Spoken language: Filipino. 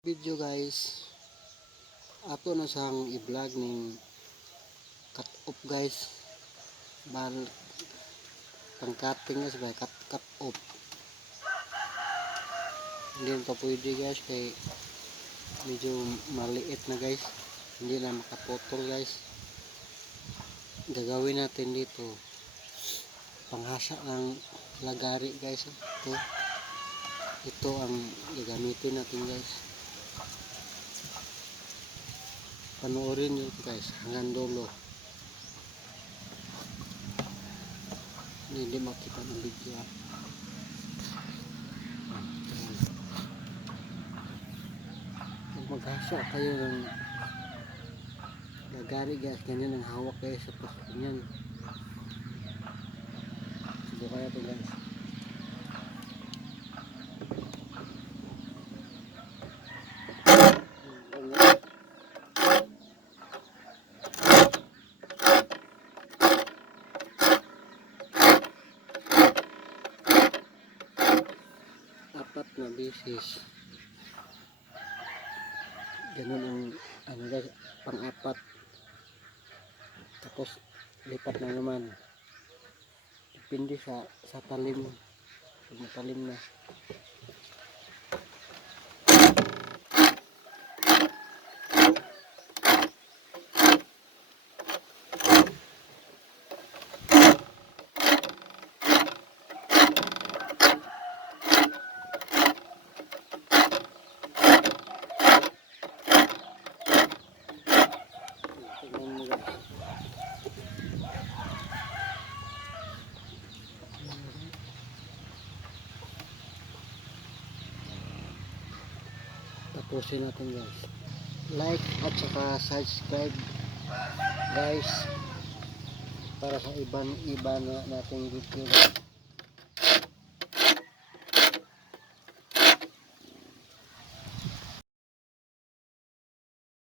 Video guys, ato na sang i-vlog ning cut off guys, bal pang cutting na sabay cut off. Hindi na pwede guys kay medyo maliit na guys, hindi na makaputol guys. Gagawin natin dito panghasa ng lagari guys. Ito ang gagamitin natin guys. Panoorin nyo guys hanggang dulo. Hindi makita ng video. Pag maghasa kayo ng lagari guys, ganyan ang hawak kayo sa paso niyan. Sige kaya ito guys. Apat na beses. Ganun ang guys, pang-apat. Tapos lipat na naman. Depende sa talim. Pag matalim na. Tapusin natin guys. Like at saka subscribe guys para sa ibang iba na nating video.